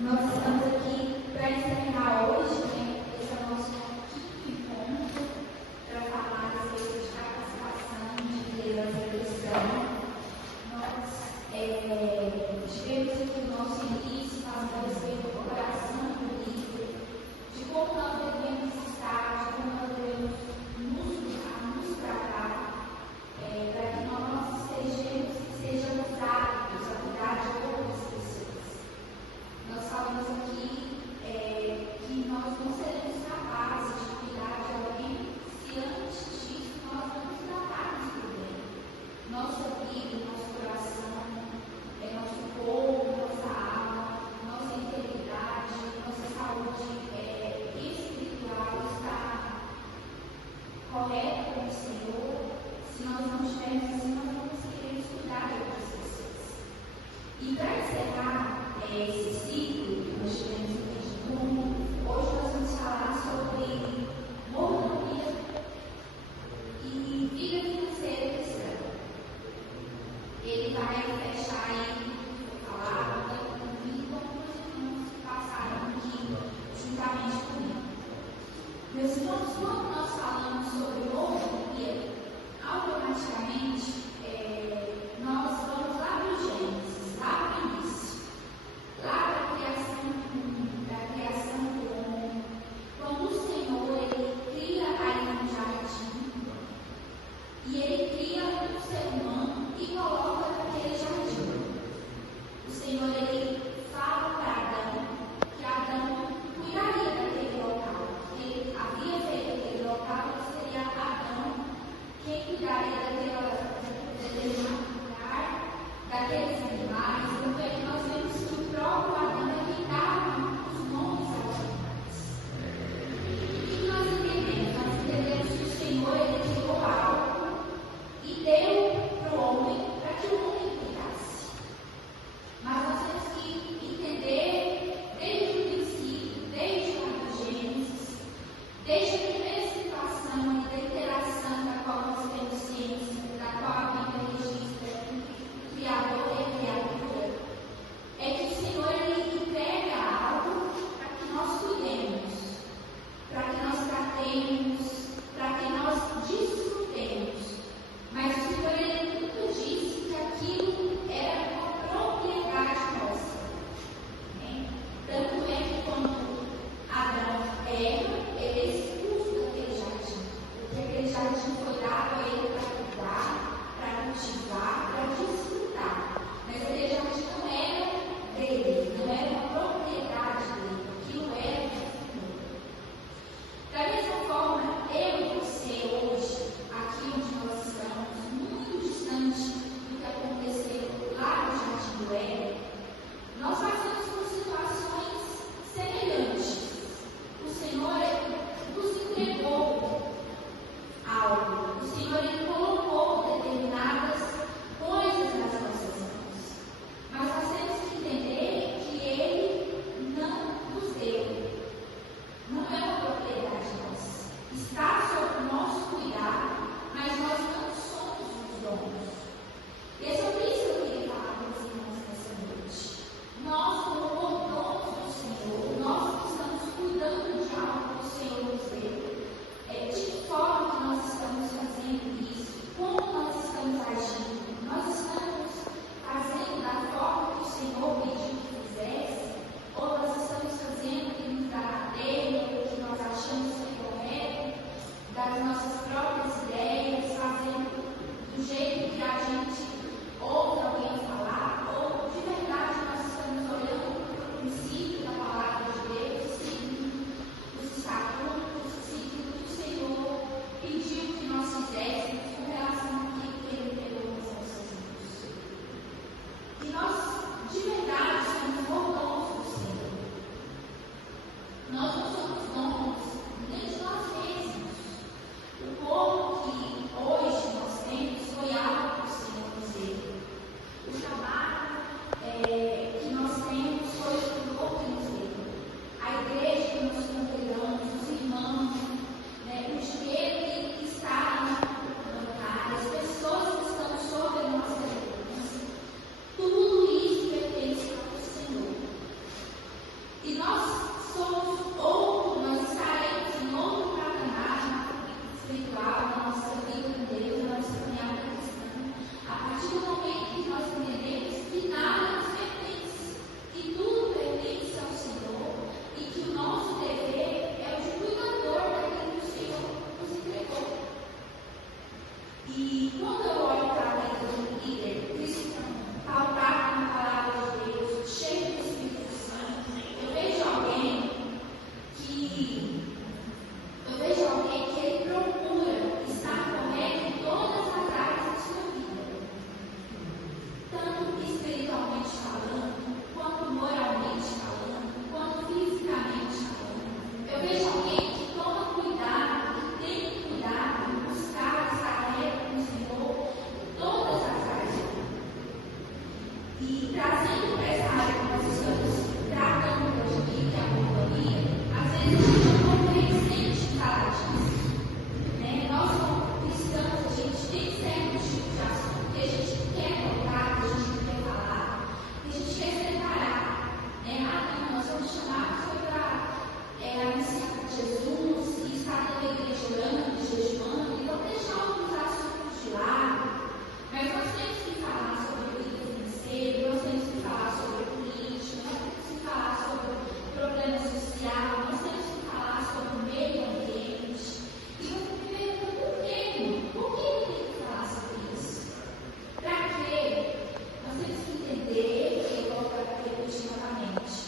Nós estamos aqui para encerrar hoje, né? Esse é o nosso quinto encontro para falar a respeito de capacitação de liderança cristã. Nós tivemos aqui o nosso início falando a respeito do coração do líder, de como nós devemos estar, de como nós devemos nos tratar, para que nós sejamos aptos a cuidar de outras pessoas. Nós falamos aqui que nós não seremos capazes de cuidar de alguém se antes disso nós não nos tratarmos por bem. Nossa vida, nosso coração, nosso corpo, nossa alma, nossa integridade, nossa saúde espiritual está correta com o Senhor. Se nós não estivermos assim, nós não conseguiremos cuidar de outras pessoas. E para encerrar esse ciclo que nós tivemos aqui de tudo, hoje nós vamos falar sobre mordomia e vida financeira cristã. Ele vai fechar aí o que eu falava, e como os irmãos que passaram aqui juntamente comigo. Meus irmãos, quando nós falamos sobre mordomia, automaticamente nós vamos lá para o Gênesis, lá para o início, lá da criação do homem, quando o Senhor ele cria aí um jardim e ele cria um ser humano e coloca naquele jardim. O Senhor ele fala para Adão que Adão cuidaria daquele local, que ele havia feito aquele local e seria Adão quem cuidaria daquele chamados foi para anunciar Jesus e estar na igreja orando, jejuando, então deixar alguns assuntos de lado. Mas nós temos que falar sobre vida financeira, nós temos que falar sobre política, nós temos que falar sobre problema social, nós temos que falar sobre o meio ambiente. E você me pergunta por quê? Por que eu tenho que falar sobre isso? Para quê? Nós temos que entender, e eu vou repetir novamente,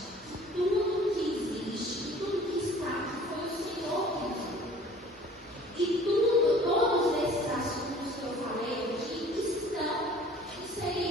que tudo que existe, tudo que está aqui foi o Senhor que criou. E todos esses assuntos que eu falei aqui estão inseridos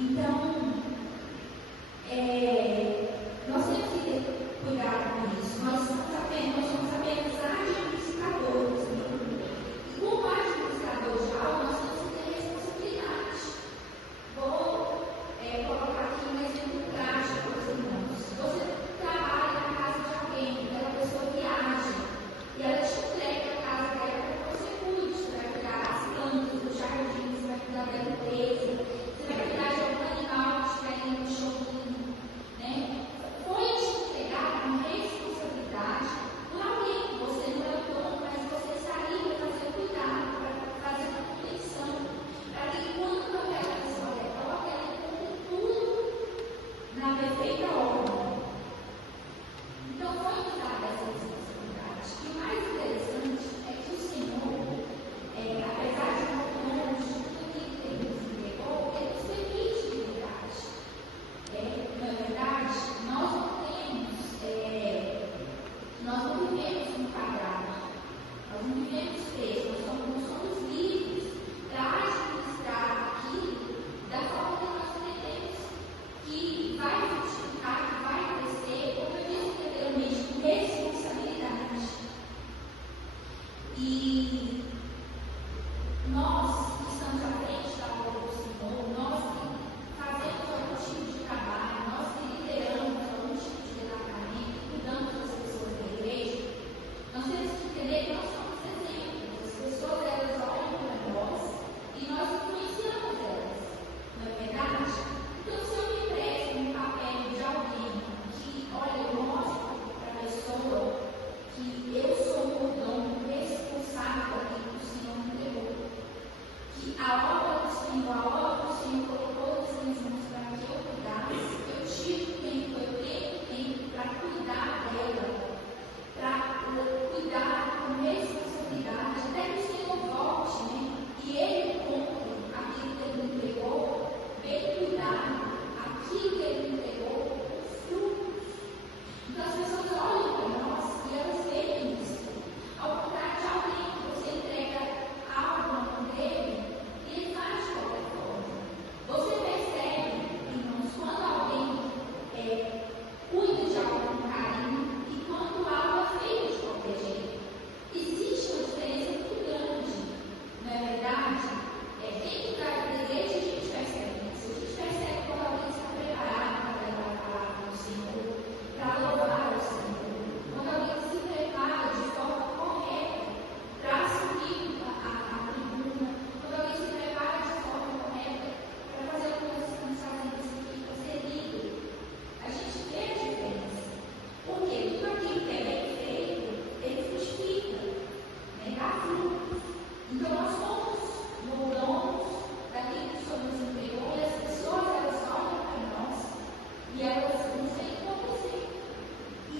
Então, nós temos que ter cuidado com isso. Nós somos apenas administradores. E como administradores de algo, nós temos que ter responsabilidade. Vou colocar aqui um exemplo prático para os irmãos. Você trabalha na casa de alguém, aquela pessoa que age, e ela te entrega a casa dela para que você cuide. Você vai cuidar das plantas, dos jardins, você vai cuidar da limpeza, você vai cuidar de algum animal que estiver ali no choquinho, né? Foi te entregar uma responsabilidade por alguém. Você não é o dono, mas você saiu para fazer cuidado, para fazer manutenção, para que quando aquela pessoa retorna, ela cumpra tudo na perfeita ordem. Então, foi nos dada essa responsabilidade. E o mais interessante é que o Senhor, apesar de não termos tudo que Ele nos entregou, Ele nos permite liberdade. Na verdade, nós não vivemos no quadrado, nós não vivemos presos, nós somos livres para administrar aquilo da forma que nós entendemos, que vai frutificar, que vai crescer, como eu disse anteriormente, com responsabilidade. E nós que estamos à frente da obra do Senhor, nós que fazemos algum tipo de trabalho, nós que lideramos algum tipo de departamento, cuidamos das pessoas da igreja, nós temos que entender que nós somos exemplos. As pessoas, elas olham para nós e nós influenciamos elas, não é verdade? Então, se eu me presto no papel de alguém que, olha, eu mostro para a pessoa que eu sou o dono responsável daquilo que o Senhor me entregou, que a obra do Senhor colocou nas minhas mãos para que eu cuidasse, eu tive tempo, eu tenho tempo para cuidar dela, para cuidar com responsabilidade, até que o Senhor volte, né? E Ele cumpre aquilo que Ele me entregou, bem cuidado, aquilo que Ele me entregou, os frutos. Então as pessoas olham para nós e elas veem isso. Ao contrário de alguém que você entrega algo na mão dele, e ele faz de qualquer forma. Você percebe, irmãos, quando alguém cuida de algo com carinho e quando algo é feito de qualquer jeito. Existe uma diferença muito grande, não é verdade? Dentro da igreja a gente percebe isso. A gente percebe quando alguém está preparado para levar a palavra do Senhor, para louvar o Senhor. Quando alguém se prepara de forma correta para assumir a tribuna. Quando alguém se prepara de forma correta para fazer o que nós estamos fazendo aqui, para ser líder. A gente vê a diferença. Porque tudo aquilo que é bem feito, ele frutifica, né? Dá frutos. Então nós somos mordomos daquilo que o Senhor nos entregou e as pessoas, elas olham para nós e elas nos veem como exemplo. E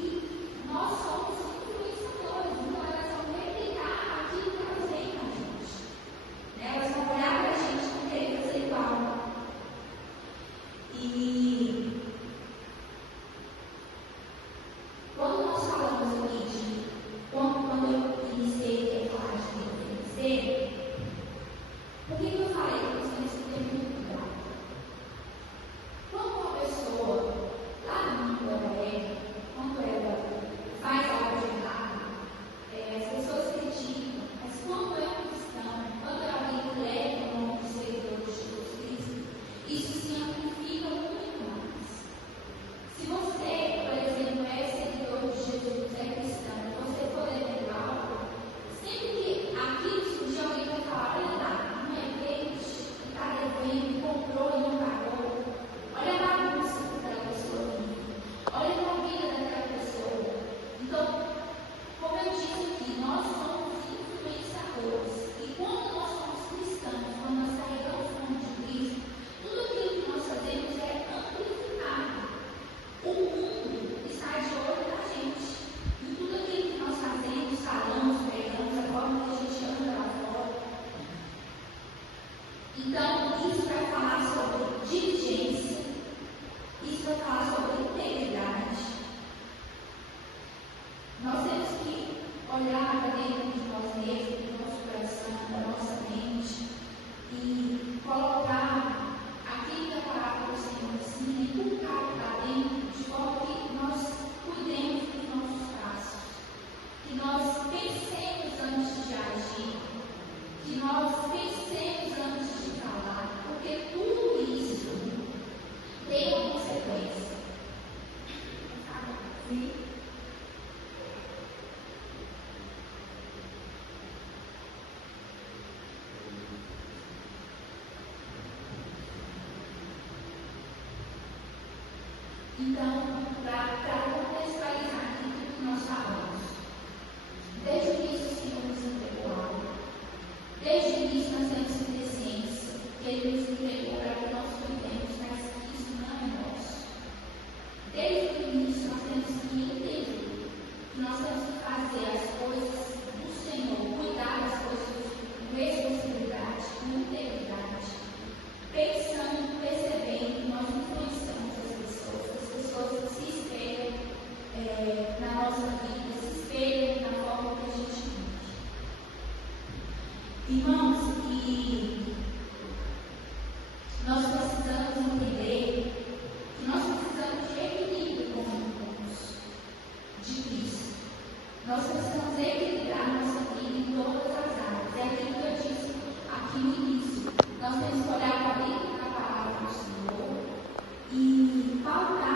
nós somos influenciadores, então elas vão replicar aquilo que elas veem na gente. Né? Elas vão olhar para a gente e querer fazer igual. E quando nós falamos aqui de quando eu iniciei a falar de oferecer, por que eu falei que nós temos que ter muito cuidado? Quando uma pessoa, lá no mundo quando ela faz algo de errado, as pessoas criticam, mas quando é um cristão, quando é alguém que leva o nome do Senhor de Jesus Cristo, isso se amplifica muito mais. Se você, por exemplo, é seguidor de Jesus, é cristão, e você for ler algo, sempre que aquilo surgir, alguém vai falar, olha lá, não é crente, que está devendo, comprou e não pagou. Olha a bagunça daquela pessoa ali. Olha a vida daquela pessoa. Então, como eu disse aqui, nós somos influenciadores. E quando nós somos cristãos, quando nós carregamos o nome de Cristo, tudo aquilo que nós fazemos é amplificado. O mundo está de olho na gente. E tudo aquilo que nós fazemos, falamos, pregamos, a forma que a gente anda lá fora. Então, isso vai falar sobre diligência, isso vai falar sobre integridade. Nós temos que olhar para dentro de nós mesmos, do nosso coração, da nossa mente e colocar aquilo que a palavra Então, para contextualizar aqui que nós falamos, desde o início o Senhor nos entregou algo. Desde o início nós temos que ter ciência que Ele nos entregou para que nós cuidemos, mas que isso não é nosso. Desde o início nós temos que entender que nós temos que fazer as coisas do Senhor, cuidar das coisas com responsabilidade, com integridade, pensando, percebendo que nós influenciamos as pessoas que se espelham na nossa vida, se espelham na forma que a gente vive. Irmãos, e nós precisamos entender que nós precisamos de equilíbrio com os de Cristo. Nós precisamos equilibrar nossa vida em todas as áreas. É aquilo que eu disse aqui no início. Nós temos que olhar para dentro da palavra do Senhor e pautar